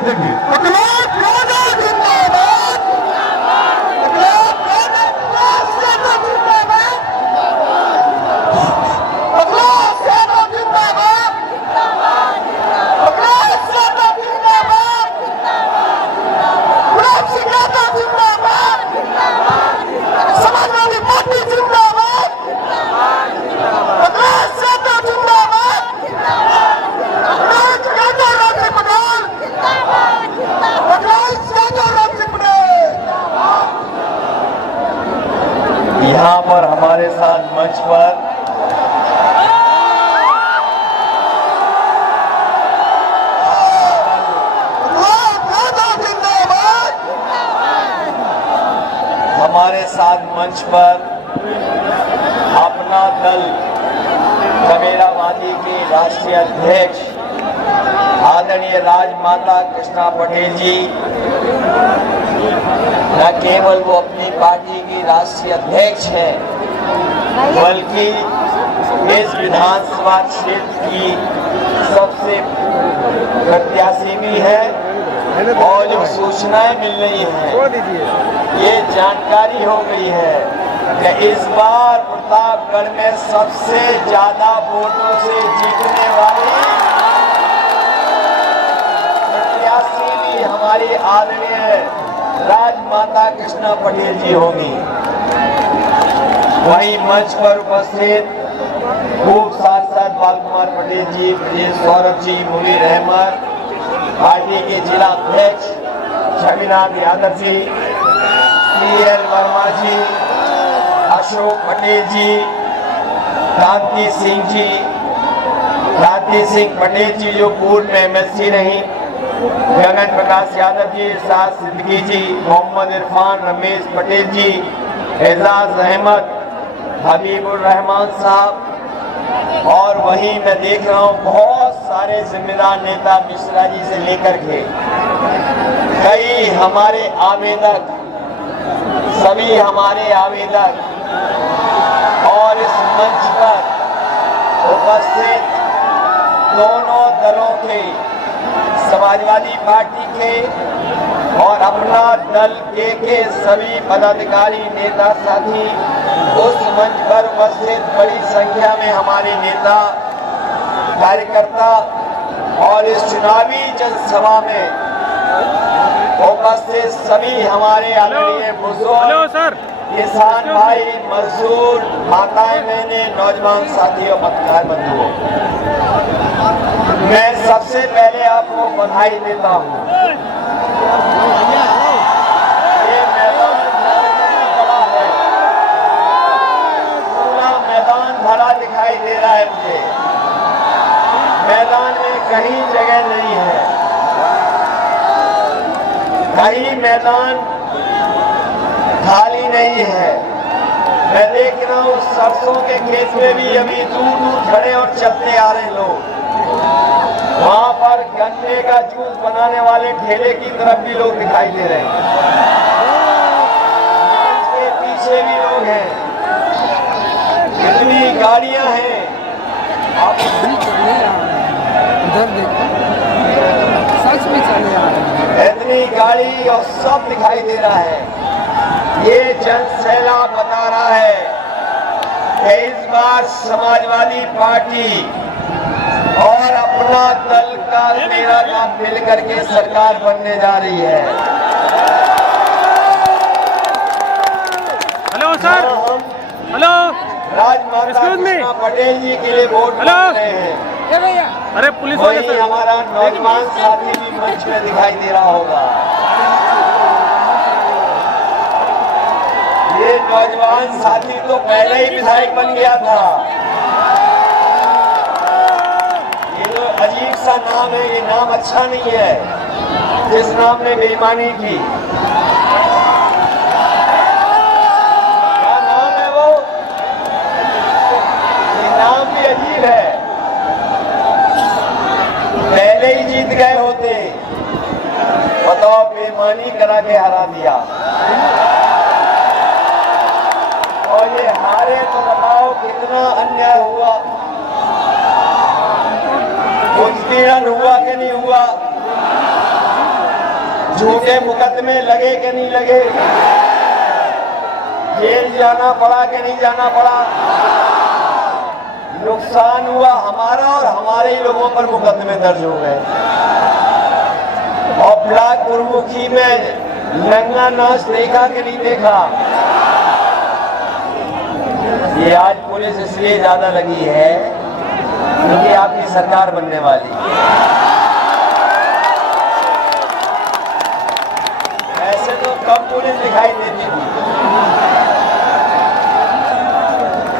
देंगे। यहाँ पर हमारे साथ मंच पर अपना दल कमेरावादी के राष्ट्रीय अध्यक्ष आदरणीय राजमाता कृष्णा पटेल जी, न केवल वो अपनी पार्टी की राष्ट्रीय अध्यक्ष हैं, बल्कि इस विधानसभा क्षेत्र की सबसे प्रत्याशी भी है। और जो सूचनाएं मिल रही हैं, ये जानकारी हो गई है कि इस बार प्रतापगढ़ में सबसे ज्यादा वोटों से जीतने वाली प्रत्याशी भी हमारी आदरणीय राजमाता कृष्णा पटेल जी होंगी। वहीं मंच पर उपस्थित पूर्व सांसद बाल कुमार पटेल जी, सौरभ जी, मुनीर अहमद, पार्टी के जिला अध्यक्ष छविनाथ यादव जी, CL वर्मा जी, अशोक पटेल जी, क्रांति सिंह पटेल जी जो पूर्व में MLC रही, गगन प्रकाश यादव जी, साद सिद्दीकी जी, मोहम्मद इरफान, रमेश पटेल जी, एजाज अहमद, हबीबुर रहमान साहब, और वहीं मैं देख रहा हूँ बहुत सारे जिम्मेदार नेता मिश्रा जी से लेकर के कई हमारे आवेदक, सभी हमारे आवेदक और इस मंच पर उपस्थित दोनों दलों के, समाजवादी पार्टी के और अपना दल के सभी पदाधिकारी, नेता साथी उस मंच पर उपस्थित बड़ी संख्या में हमारे नेता, कार्यकर्ता और इस चुनावी जनसभा में उपस्थित सभी हमारे आदरणीय बुजुर्ग, किसान भाई, मजदूर, माताएं, बहनें, नौजवान साथियों, पत्रकार बंधुओं, मैं सबसे पहले आपको बधाई देता हूँ। ये मैदान बड़ा है, पूरा मैदान भरा दिखाई दे रहा है मुझे। मैदान में कहीं जगह नहीं है, कहीं मैदान खाली नहीं है। मैं देख रहा हूँ सरसों के खेत में भी अभी दूर दूर खड़े और चलते आ रहे लोग। वहां पर गन्ने का जूस बनाने वाले ठेले की तरफ भी लोग दिखाई दे रहे हैं, इसके पीछे भी लोग हैं, कितनी गाड़ियां हैं, आप उधर देखो, सच में चले आ रहे हैं, इतनी गाड़ी और सब दिखाई दे रहा है। ये जनसैलाब बता रहा है कि इस बार समाजवादी पार्टी और अपना दल का मेरा नाम मिलकर के सरकार बनने जा रही है। हेलो सर, हेलो, राजमाता कृष्णा पटेल जी के लिए वोट मांग रहे हैं। अरे पुलिस वही हमारा नौजवान साथी भी मंच में दिखाई दे रहा होगा। ये नौजवान साथी तो पहले ही विधायक बन गया था। ये तो अजीब सा नाम है, ये नाम अच्छा नहीं है जिस नाम ने बेईमानी की। क्या नाम है वो? ये नाम भी अजीब है, पहले ही जीत गए होते, बताओ बेईमानी करा के हरा दिया। और ये हारे तो बताओ कितना अन्याय हुआ, उत्पीड़न हुआ कि नहीं हुआ। झूठे मुकदमे लगे कि नहीं लगे, जेल जाना पड़ा कि नहीं जाना पड़ा, नुकसान हुआ हमारा और हमारे ही लोगों पर मुकदमे दर्ज हो गए। और ब्लॉक गुरुमुखी में नंगा नाच देखा कि नहीं देखा। ये आज पुलिस इसलिए ज्यादा लगी है क्योंकि आपकी सरकार बनने वाली है। ऐसे तो कम पुलिस दिखाई देती थी।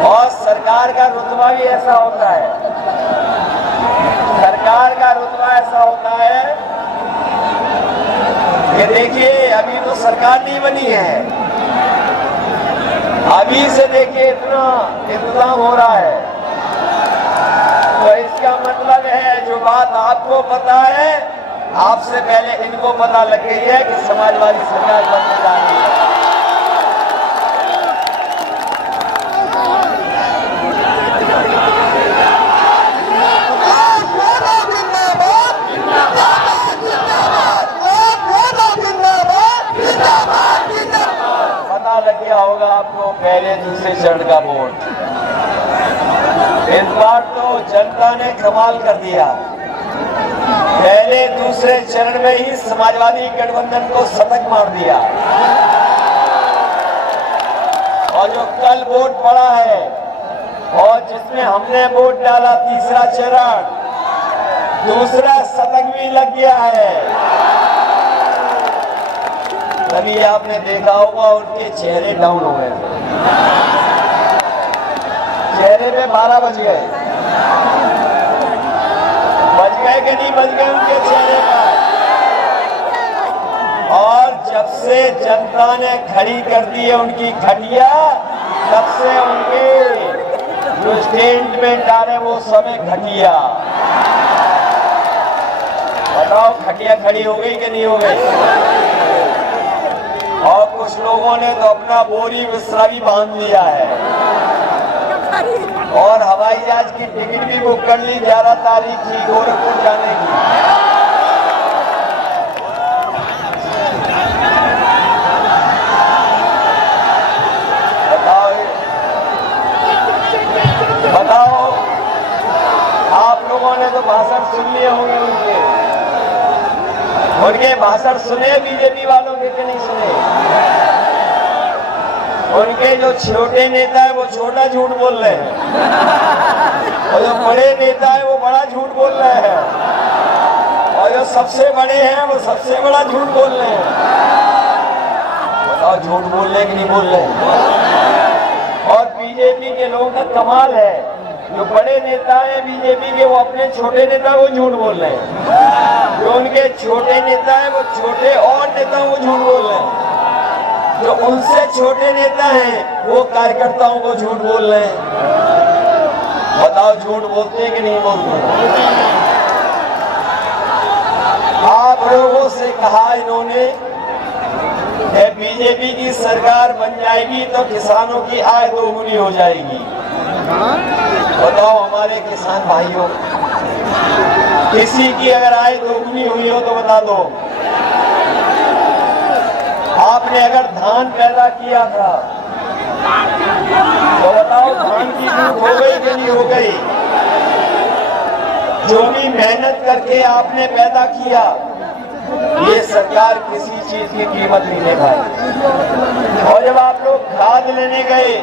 और सरकार का रुतबा भी ऐसा होता है, सरकार का रुतबा ऐसा होता है कि देखिए अभी तो सरकार नहीं बनी है, अभी से देखिए इतना इंतजाम हो रहा है। तो इसका मतलब है जो बात आपको पता है, आपसे पहले इनको पता लग गई है कि समाजवादी सरकार बनने जा रही है। पता लग गया होगा आपको पहले दूसरे चरण का वोट। इस बार तो जनता ने कमाल कर दिया, पहले दूसरे चरण में ही समाजवादी गठबंधन को शतक मार दिया। और जो कल वोट पड़ा है और जिसमें हमने वोट डाला तीसरा चरण, दूसरा शतक भी लग गया है। तभी आपने देखा होगा उनके चेहरे डाउन हो गए, चेहरे पे 12 बज गए कि नहीं बज गए उनके चेहरे पर। और जब से जनता ने खड़ी कर दी है उनकी खटिया, तब से उनके जो स्टेटमेंट आ रहे वो समय खटिया। बताओ खटिया खड़ी हो गई कि नहीं हो गई। और कुछ लोगों ने तो अपना बोरी बिस्तरा भी बांध लिया है और हवाई जहाज की टिकट भी बुक कर ली 11 तारीख की गोरखपुर जाने की। बताओ आप लोगों ने तो भाषण सुन लिए होंगे उनके भाषण सुने बीजेपी वालों के कि नहीं सुने। उनके जो छोटे नेता है वो छोटा झूठ बोल रहे हैं और जो बड़े नेता है वो बड़ा झूठ बोल रहे हैं और जो सबसे बड़े हैं वो सबसे बड़ा झूठ बोल रहे हैं। बताओ झूठ बोल रहे कि नहीं बोल रहे। और बीजेपी के लोगों का कमाल है, जो बड़े नेता है बीजेपी के वो अपने छोटे नेता को झूठ बोल रहे हैं, जो उनके छोटे नेता है वो छोटे और नेताओं को झूठ बोल रहे हैं, जो उनसे छोटे नेता हैं वो कार्यकर्ताओं को झूठ बोल रहे हैं। बताओ झूठ बोलते हैं कि नहीं बोलते। आप लोगों से कहा इन्होंने बीजेपी की सरकार बन जाएगी तो किसानों की आय दोगुनी हो जाएगी। बताओ हमारे किसान भाइयों, किसी की अगर आय दोगुनी हुई हो तो बता दो। आपने अगर धान पैदा किया था तो बताओ धान की लूट हो गई कि नहीं हो गई। जो भी मेहनत करके आपने पैदा किया, ये सरकार किसी चीज की कीमत नहीं ले पाई। और जब आप लोग खाद लेने गए,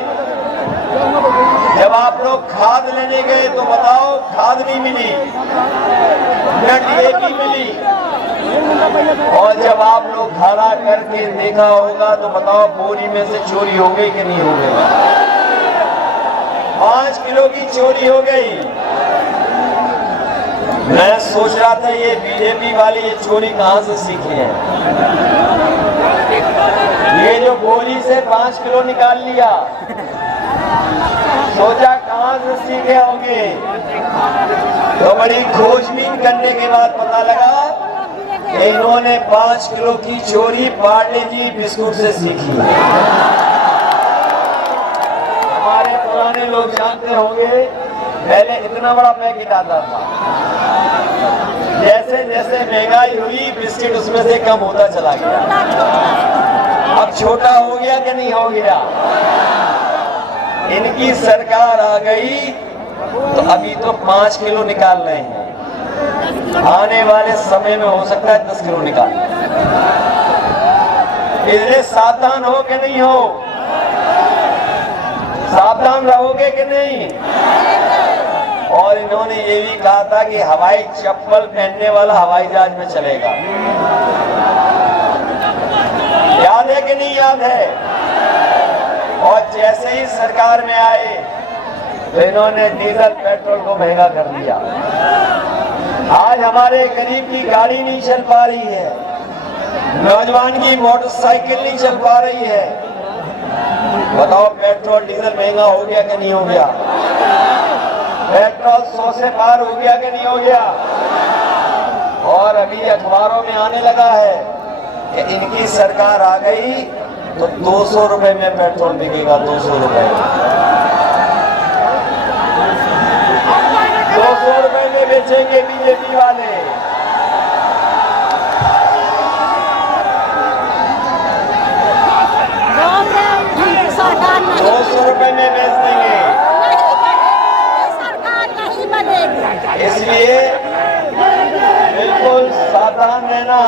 तो बताओ खाद नहीं मिली, न डीएपी मिली। और जब आप लोग खड़ा करके देखा होगा तो बताओ बोरी में से चोरी हो गई कि नहीं हो गई। 5 किलो की चोरी हो गई। मैं सोच रहा था ये बीजेपी वाली ये चोरी कहां से सीखी है। ये जो बोरी से 5 किलो निकाल लिया, सोचा कहां से सीखे होंगे। तो बड़ी खोजबीन करने के बाद पता लगा कि इन्होंने 5 किलो की चोरी पार्ले जी बिस्कुट से सीखी। हमारे पुराने लोग जानते होंगे पहले इतना बड़ा पैकेट आता था, जैसे जैसे महंगाई हुई बिस्किट उसमें से कम होता चला गया। अब छोटा हो गया कि नहीं हो गया? इनकी सरकार आ गई तो अभी तो 5 किलो निकाल रहे हैं, आने वाले समय में हो सकता है 10 किलो निकाल। इसलिए सावधान हो कि नहीं हो? सावधान रहोगे कि नहीं? और इन्होंने ये भी कहा था कि हवाई चप्पल पहनने वाला हवाई जहाज में चलेगा। याद है कि नहीं याद है? और जैसे ही सरकार में आए तो इन्होंने डीजल पेट्रोल को महंगा कर दिया। आज हमारे गरीब की गाड़ी नहीं चल पा रही है, नौजवान की मोटरसाइकिल नहीं चल पा रही है। बताओ पेट्रोल डीजल महंगा हो गया कि नहीं हो गया? पेट्रोल 100 से पार हो गया कि नहीं हो गया? और अभी अखबारों में आने लगा है कि इनकी सरकार आ गई तो 200 रुपए में पेट्रोल बिकेगा। 200 रुपए 200 रुपए में बेचेंगे बीजेपी वाले। सरकार नहीं, 200 रुपए में बेच देंगे। सरकार नहीं बनेगी। इसलिए बिल्कुल सावधान रहना।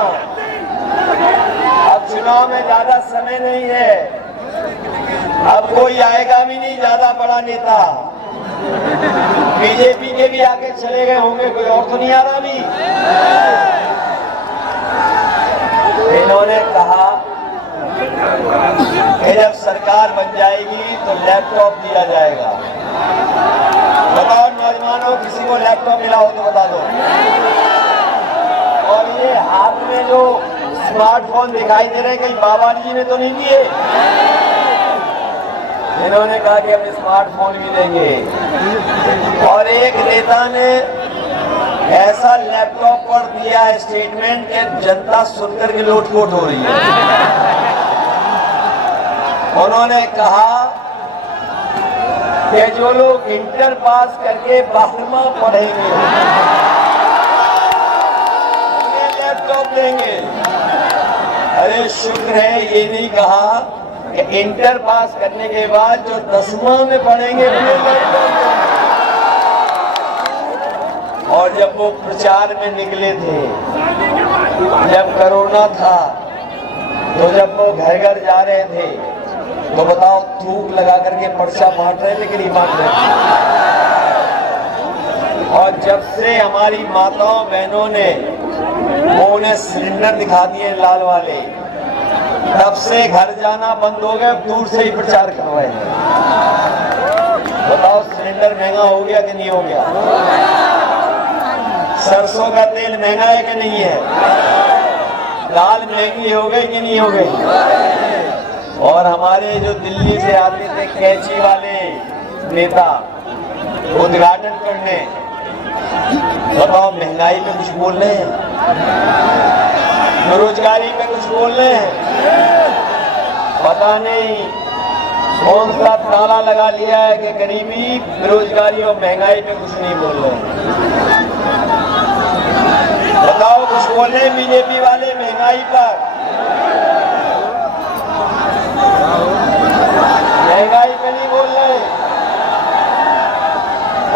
अब चुनाव में ज्यादा समय नहीं है, अब कोई आएगा भी नहीं ज्यादा बड़ा नेता। बीजेपी के भी आगे चले गए होंगे, कोई और तो नहीं आ रहा भी। इन्होंने कहा कि जब सरकार बन जाएगी तो लैपटॉप दिया जाएगा। बताओ नौजवानों, किसी को लैपटॉप मिला हो तो बता दो। और ये हाथ में जो स्मार्टफोन दिखाई दे रहे हैं, कहीं बाबा जी ने तो नहीं दिए? इन्होंने कहा कि हम स्मार्टफोन भी देंगे। और एक नेता ने ऐसा लैपटॉप पर दिया है स्टेटमेंट कि जनता सुनकर के लोटपोट हो रही है। उन्होंने कहा कि जो लोग इंटर पास करके 12वां पढ़ेंगे उन्हें लैपटॉप देंगे। अरे शुक्र है ये नहीं कहा कि इंटर पास करने के बाद जो 10वां में पढ़ेंगे उन्हें लैपटॉप देंगे। और जब वो प्रचार में निकले थे, जब कोरोना था, तो जब वो घर घर जा रहे थे तो बताओ थूक लगा करके पर्चा बांट रहे थे कि नहीं बांट रहे? और जब से हमारी माताओं बहनों ने वो उन्हें सिलेंडर दिखा दिए लाल वाले, तब से घर जाना बंद हो गए, दूर से ही प्रचार कर रहे हैं। बताओ सिलेंडर महंगा हो गया कि नहीं हो गया? सरसों का तेल महंगा है कि नहीं है? दाल महंगी हो गई कि नहीं हो गई? और हमारे जो दिल्ली से आते थे कैंची वाले नेता उद्घाटन करने, बताओ महंगाई पे कुछ बोल रहे हैं, बेरोजगारी पे कुछ बोल रहे हैं? पता नहीं कौन सा ताला लगा लिया है कि गरीबी, बेरोजगारी और महंगाई पे कुछ नहीं बोल रहे हैं। बताओ कुछ बोल रहे हैं बीजेपी वाले महंगाई पर? महंगाई पे नहीं बोल रहे।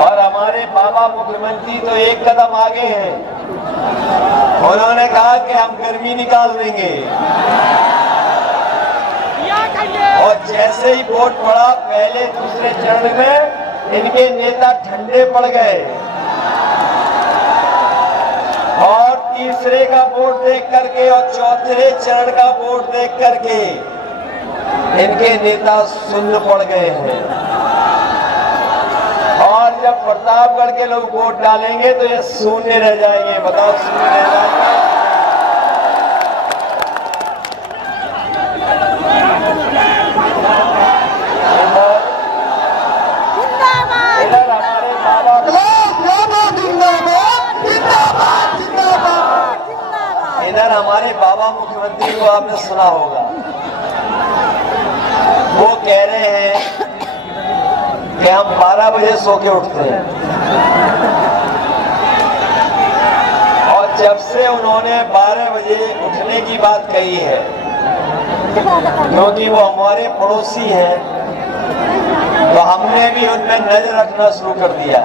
और हमारे बाबा मुख्यमंत्री तो एक कदम आगे हैं, उन्होंने कहा कि हम गर्मी निकाल देंगे। और जैसे ही वोट पड़ा पहले दूसरे चरण में इनके नेता ठंडे पड़ गए, और तीसरे का वोट देख करके और चौथे चरण का वोट देख करके इनके नेता शून्य पड़ गए हैं। और जब प्रतापगढ़ के लोग वोट डालेंगे तो ये शून्य रह जाएंगे। बताओ शून्य रह जाएंगे। इधर हमारे बाबा, इधर हमारे बाबा मुख्यमंत्री को आपने सुना होगा, वो कह रहे हैं कि हम 12 बजे सो के उठते हैं। और जब से उन्होंने 12 बजे उठने की बात कही है, क्योंकि वो हमारे पड़ोसी हैं, तो हमने भी उनमें नजर रखना शुरू कर दिया।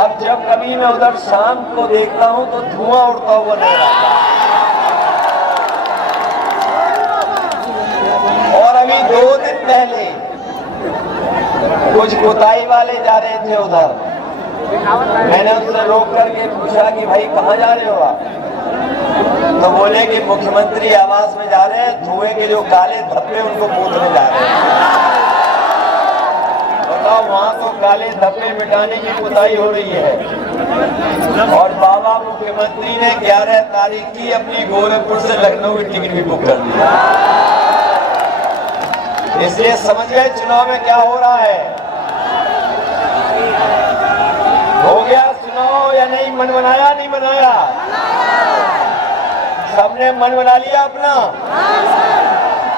अब जब कभी मैं उधर शाम को देखता हूं तो धुआं उड़ता हुआ नजर आता है। और अभी 2 दिन पहले कुछ कुताई वाले जा रहे थे उधर, मैंने उनसे रोक करके पूछा कि भाई कहाँ जा रहे हो आप? तो बोले कि मुख्यमंत्री आवास में जा रहे हैं, धुएं के जो काले धब्बे उनको पोंछने जा रहे हैं। बताओ, वहां तो काले धब्बे मिटाने की कुताई हो रही है। और बाबा मुख्यमंत्री ने 11 तारीख की अपनी गोरखपुर से लखनऊ की टिकट भी बुक कर दी। इसलिए समझ गए चुनाव में क्या हो रहा है। हो गया चुनाव या नहीं? मन बनाया नहीं बनाया? सबने मन बना लिया अपना?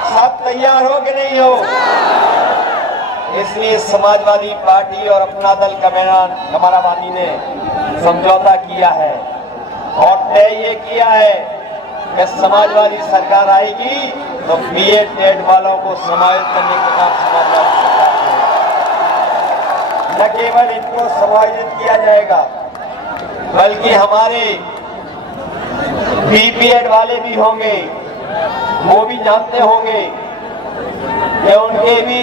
सब तैयार हो कि नहीं हो? इसलिए समाजवादी पार्टी और अपना दल कमरावादी ने समझौता किया है और तय ये किया है कि समाजवादी सरकार आएगी तो बीएड टेट वालों को समाहित करने के काम समाजवादी सरकार करेगी। न केवल इनको समाहित किया जाएगा, बल्कि हमारे बीपीएड वाले भी होंगे, वो भी जानते होंगे कि उनके भी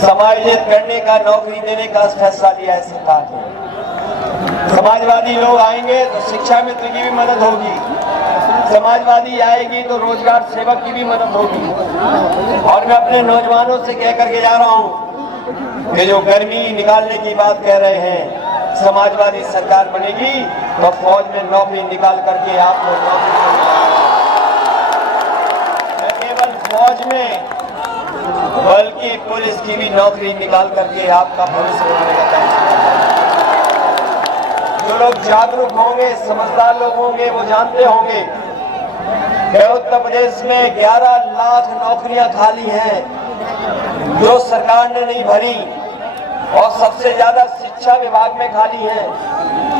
समायोजित करने का, नौकरी देने का फैसला लिया है सरकार ने। समाजवादी लोग आएंगे तो शिक्षा मित्र की भी मदद होगी, समाजवादी आएगी तो रोजगार सेवक की भी मदद होगी। और मैं अपने नौजवानों से कह करके जा रहा हूं कि जो गर्मी निकालने की बात कह रहे हैं, समाजवादी सरकार बनेगी तो फौज में नौकरी निकाल करके आपको नौकरी, न केवल फौज में बल्कि पुलिस की भी नौकरी निकाल करके आपका भविष्य बनाने का काम। जो लोग जागरूक होंगे, समझदार लोग होंगे, वो जानते होंगे कि उत्तर प्रदेश में 11 लाख नौकरियां खाली हैं जो सरकार ने नहीं भरी, और सबसे ज्यादा शिक्षा विभाग में खाली है।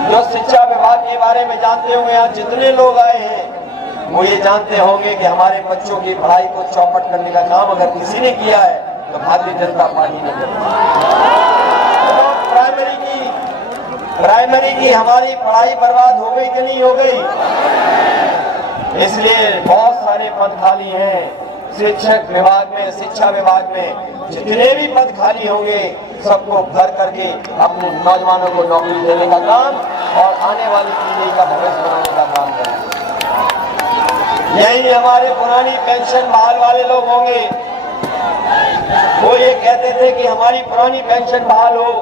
जो शिक्षा विभाग के बारे में जानते होंगे, यहाँ जितने लोग आए हैं वो ये जानते होंगे कि हमारे बच्चों की पढ़ाई को चौपट करने का काम अगर किसी ने किया है तो भारतीय जनता पार्टी ने किया। प्राइमरी की हमारी पढ़ाई बर्बाद हो गई कि नहीं हो गई? इसलिए बहुत सारे पद खाली हैं शिक्षक विभाग में, शिक्षा विभाग में। जितने भी पद खाली होंगे सबको भर करके अपने नौजवानों को नौकरी देने का काम और आने वाली पीढ़ी का भविष्य बनाने का काम करेंगे। यही हमारे पुरानी पेंशन बहाल वाले लोग होंगे, वो ये कहते थे कि हमारी पुरानी पेंशन बहाल हो,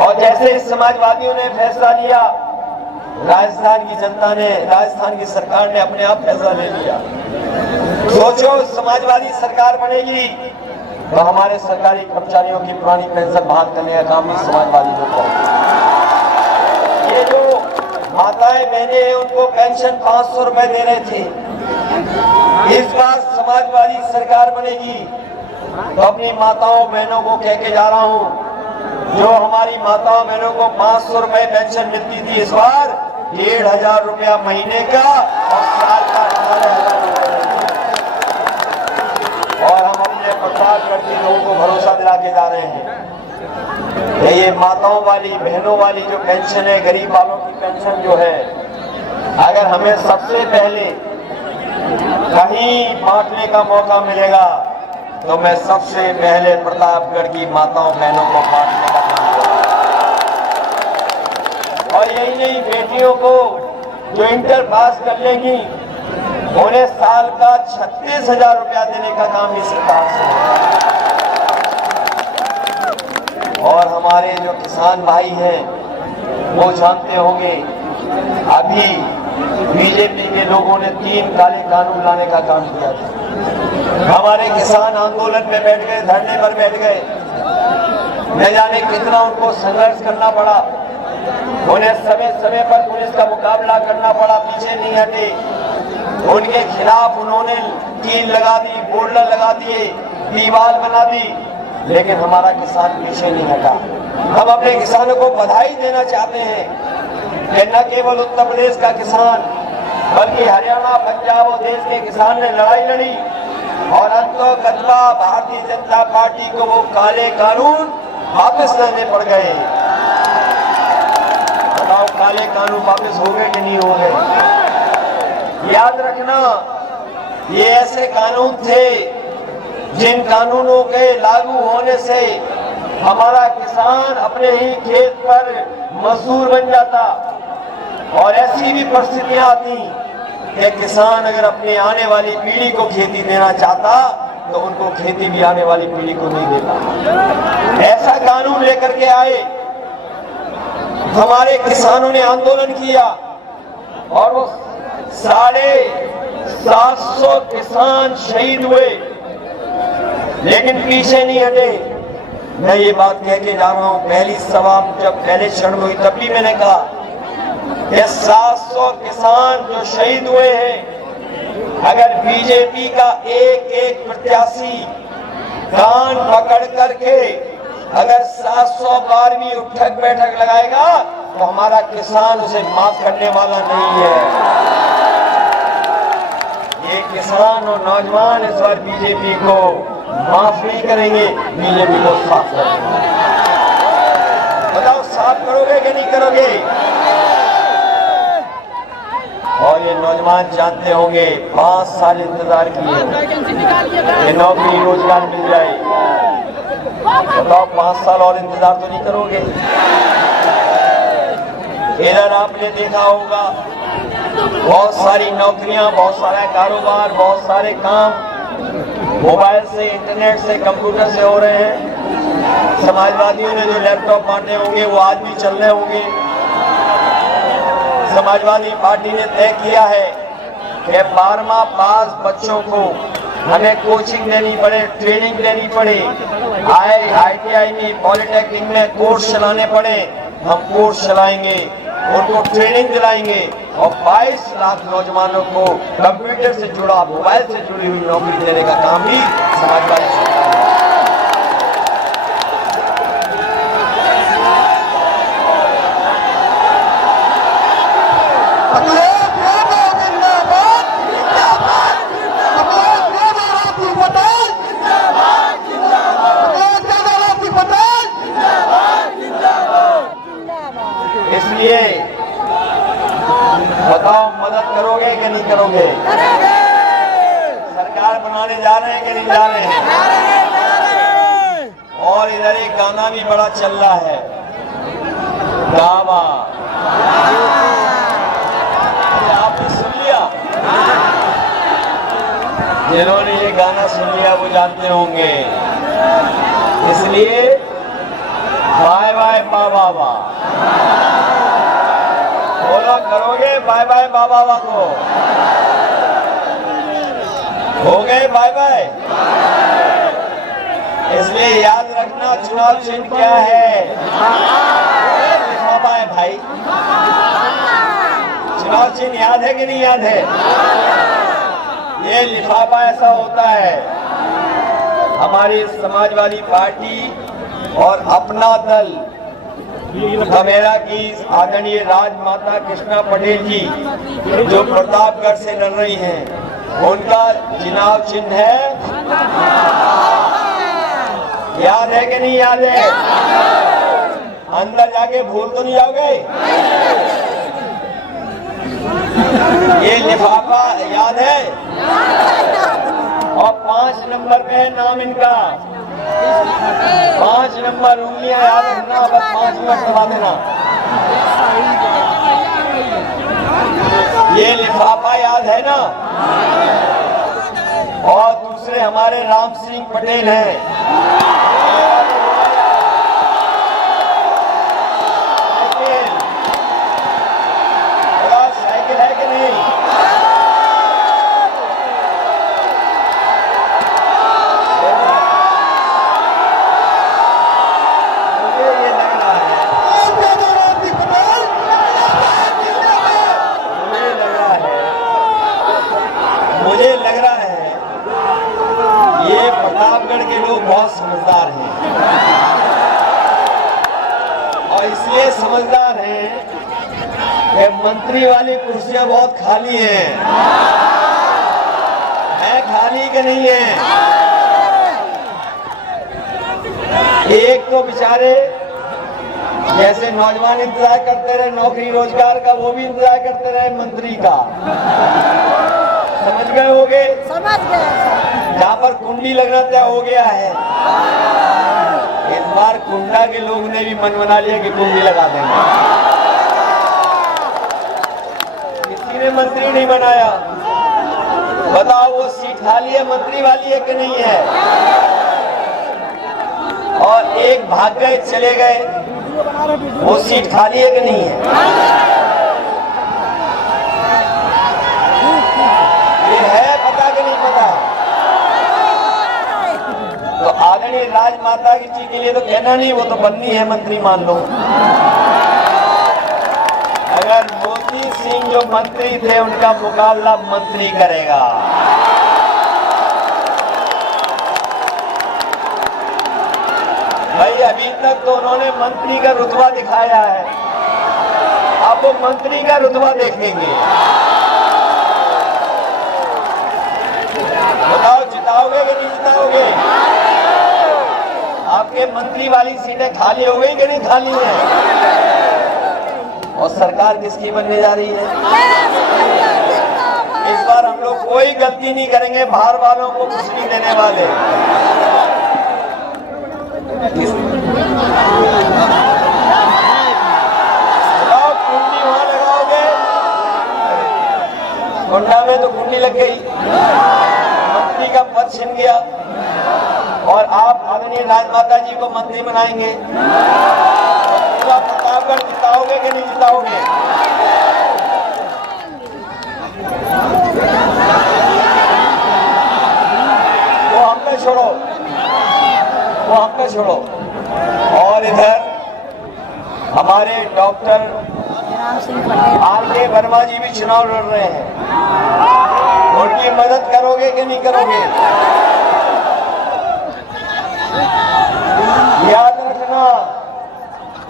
और जैसे इस समाजवादियों ने फैसला लिया, राजस्थान की जनता ने, राजस्थान की सरकार ने अपने आप फैसला ले लिया। सोचो समाजवादी सरकार बनेगी तो हमारे सरकारी कर्मचारियों की पुरानी पेंशन बहाल करने का काम भी समाजवादी लोग करेंगे। ये जो माताएं बहनें हैं उनको पेंशन 500 रुपए दे रहे थे, इस बार समाजवादी सरकार बनेगी तो अपनी माताओं बहनों को कह के जा रहा हूं, जो हमारी माताओं बहनों को 500 रुपए पेंशन मिलती थी, इस बार 1500 रुपया महीने का और साल का 18,000 रुपए। और हम अपने प्रचार करके लोगों को भरोसा दिला के जा रहे हैं ये माताओं वाली, बहनों वाली जो पेंशन है, गरीब वालों की पेंशन जो है, अगर हमें सबसे पहले कहीं बांटने का मौका मिलेगा तो मैं सबसे पहले प्रतापगढ़ की माताओं बहनों को बांटने का काम करूंगा। और यही नहीं, बेटियों को जो इंटर पास कर लेंगी उन्हें साल का 36,000 रुपया देने का काम भी सरकार से। और हमारे जो किसान भाई हैं वो जानते होंगे, अभी बीजेपी के लोगों ने 3 काले कानून लाने का काम किया था। हमारे किसान आंदोलन में बैठ गए, धरने पर बैठ गए, न जाने कितना उनको संघर्ष करना पड़ा, उन्हें समय समय पर पुलिस का मुकाबला करना पड़ा, पीछे नहीं हटे। उनके खिलाफ उन्होंने कील लगा दी, बोर्डर लगा दिए, दीवार बना दी, लेकिन हमारा किसान पीछे नहीं हटा। हम अपने किसानों को बधाई देना चाहते हैं कि न केवल उत्तर प्रदेश का किसान बल्कि हरियाणा, पंजाब और देश के किसान ने लड़ाई लड़ी और अंततः भारतीय जनता पार्टी को वो काले कानून वापस लेने पड़ गए। बताओ, काले कानून वापस हो गए कि नहीं हो गए? याद रखना, ये ऐसे कानून थे जिन कानूनों के लागू होने से हमारा किसान अपने ही खेत पर मजदूर बन जाता और ऐसी भी परिस्थितियां आती कि किसान अगर अपने आने वाली पीढ़ी को खेती देना चाहता तो उनको खेती भी आने वाली पीढ़ी को नहीं देता। ऐसा कानून लेकर के आए, हमारे किसानों ने आंदोलन किया और वो 750 किसान शहीद हुए, लेकिन पीछे नहीं हटे। मैं ये बात कह के जा रहा हूं, पहली सभा जब पहले क्षण हुई तब भी मैंने कहा ये 700 किसान जो शहीद हुए हैं, अगर बीजेपी का एक एक प्रत्याशी कान पकड़ करके अगर 712वीं उठक बैठक लगाएगा तो हमारा किसान उसे माफ करने वाला नहीं है। ये किसान और नौजवान इस बार बीजेपी को माफ नहीं करेंगे, बीजेपी को साफ करेंगे। बताओ, साफ करोगे कि नहीं करोगे? और ये नौजवान जानते होंगे 5 साल इंतजार किए, ये नौकरी रोजगार मिल जाए। बताओ, 5 साल और इंतजार तो नहीं करोगे? इधर आपने देखा होगा बहुत सारी नौकरियां, बहुत सारा कारोबार, बहुत सारे काम मोबाइल से, इंटरनेट से, कंप्यूटर से हो रहे हैं। समाजवादियों ने जो लैपटॉप बांटे होंगे वो आज भी चल रहे होंगे। समाजवादी पार्टी ने तय किया है कि 12वां पास बच्चों को हमें कोचिंग देनी पड़े, ट्रेनिंग देनी पड़े, ITI में, पॉलिटेक्निक में कोर्स चलाने पड़े, हम कोर्स चलाएंगे, उनको ट्रेनिंग दिलाएंगे और 22 लाख नौजवानों को कंप्यूटर से जुड़ा, मोबाइल से जुड़ी हुई नौकरी देने का काम भी समाजवादी सरकार ने। इसलिए बताओ, मदद करोगे कि नहीं करोगे? सरकार बनाने जा रहे हैं कि नहीं जा रहे हैं? और इधर एक गाना भी बड़ा चल रहा है, दावा। आपने सुन लिया? जिन्होंने ये गाना सुन लिया वो जानते होंगे। इसलिए बाय बाय बाबा, बोला करोगे बाय बाय बाबा को? हो गए बाय बाय? इसलिए याद रखना, चुनाव चिन्ह क्या है? लिफाफा है भाई। चुनाव चिन्ह याद है कि नहीं याद है? ये लिफाफा ऐसा होता है। हमारी समाजवादी पार्टी और अपना दल मेरा की आदरणीय राजमाता कृष्णा पटेल जी जो प्रतापगढ़ से लड़ रही हैं, उनका चुनाव चिन्ह है। याद है कि नहीं याद है? अंदर जाके भूल तो नहीं जाओगे? ये लिफाफा याद है? और 5 नंबर पे है नाम इनका। 5 नंबर उंगलियां याद रखना, बस 5 मिनट दबा देना। ये लिफाफा याद है ना? और दूसरे हमारे राम सिंह पटेल हैं। साइकिल है कि नहीं? मुझे लग रहा है ये प्रतापगढ़ के लोग बहुत समझदार हैं। इतने समझदार हैं कि मंत्री वाली कुर्सियां बहुत खाली हैं, है खाली कि नहीं है? एक तो बेचारे जैसे नौजवान इंतजार करते रहे नौकरी रोजगार का, वो भी इंतजार करते रहे मंत्री का। समझ गए होगे? समझ गए। जहाँ पर कुंडी लगना तय हो गया है, इस बार कुंडा के लोग ने भी मन बना लिया कि कुंडी लगा देंगे। किसी ने मंत्री नहीं बनाया। बताओ वो सीट खाली है, मंत्री वाली है कि नहीं है? और एक भाग गए, चले गए, वो सीट खाली है कि नहीं है? ये है पता कि नहीं पता? तो आदरणीय राजमाता जी के लिए तो कहना नहीं, वो तो बननी है मंत्री मान लो। अगर मोदी सिंह जो मंत्री थे उनका मुकाबला मंत्री करेगा। भाई अभी तक तो उन्होंने मंत्री का रुतबा दिखाया है, अब वो मंत्री का रुतबा देखेंगे। बताओ जिताओगे कि नहीं जिताओगे? आपके मंत्री वाली सीटें खाली हो गई कि नहीं खाली है? और सरकार किसकी बनने जा रही है? इस बार हम लोग कोई गलती नहीं करेंगे, बाहर वालों को कुछ नहीं देने वाले। लगाओ कुंडी, वहां लगाओगे, कुंडा में तो कुंडी लग गई, मंत्री का पद छिन गया। और आप आदरणीय राजमाता जी को मंत्री बनाएंगे, पूरा प्रतापगढ़ जिताओगे कि नहीं जिताओगे? वो हम पे छोड़ो, वो हम पे छोड़ो। और इधर हमारे डॉक्टर R.K. वर्मा जी भी चुनाव लड़ रहे हैं, उनकी मदद करोगे कि नहीं करोगे? याद रखना,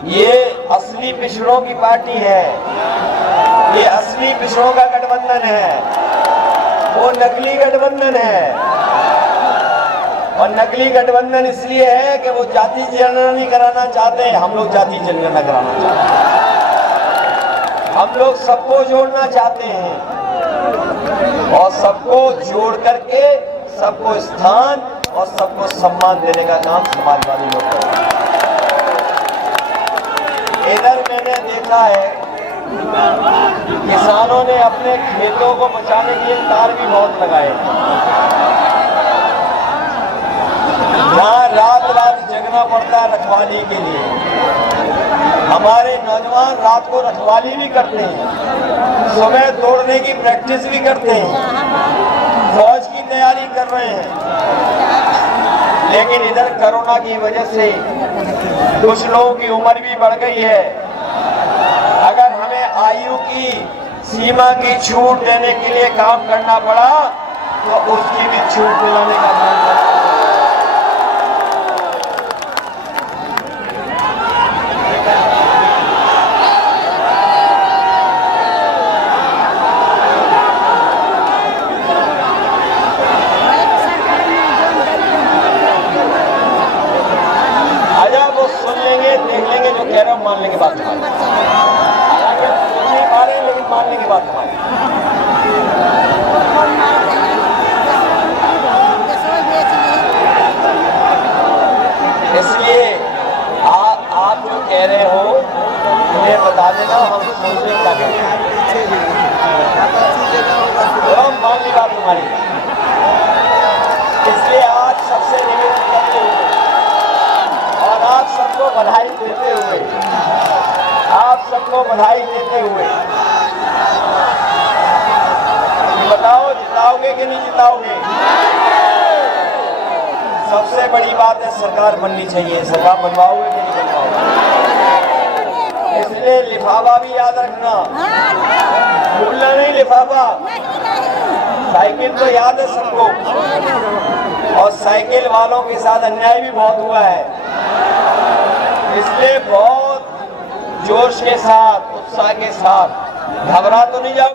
ये असली पिछड़ों की पार्टी है, ये असली पिछड़ों का गठबंधन है, वो नकली गठबंधन है। और नकली गठबंधन इसलिए है कि वो जाति जनगणना नहीं कराना चाहते, हम लोग जाति जनगणना कराना चाहते हैं। हम लोग सबको जोड़ना चाहते हैं और सबको जोड़ करके सबको स्थान और सबको सम्मान देने का काम समाजवादी लोग करते हैं। इधर मैंने देखा है किसानों ने अपने खेतों को बचाने के लिए तार भी बहुत लगाए, जहाँ रात रात जगना पड़ता है रखवाली के लिए। हमारे नौजवान रात को रखवाली भी करते हैं, सुबह दौड़ने की प्रैक्टिस भी करते हैं, फौज की तैयारी कर रहे हैं। लेकिन इधर कोरोना की वजह से कुछ लोगों की उम्र भी बढ़ गई है। अगर हमें आयु की सीमा की छूट देने के लिए काम करना पड़ा तो उसकी भी छूट दिलाने का काम करना। मान लेंगे बात तुम्हारी, नहीं माने लेकिन मान लेंगे बात तुम्हारी। इसलिए आप जो कह रहे हो मुझे बता देना, हम सोचने क्या करें। मान ली बात तुम्हारी। इसलिए आज सबसे निवेदन करते हुए और आप सबको बधाई देते हुए, आप सबको बधाई देते हुए बताओ जिताओगे कि नहीं जिताओगे? सबसे बड़ी बात है सरकार बननी चाहिए। सरकार बनवाओगे कि नहीं बनवाओगे? इसलिए लिफाफा भी याद रखना, भूलना नहीं लिफाफा। साइकिल तो याद है सबको, और साइकिल वालों के साथ अन्याय भी बहुत हुआ है। इसलिए बहुत जोश के साथ, उत्साह के साथ, घबरा तो नहीं जाओ।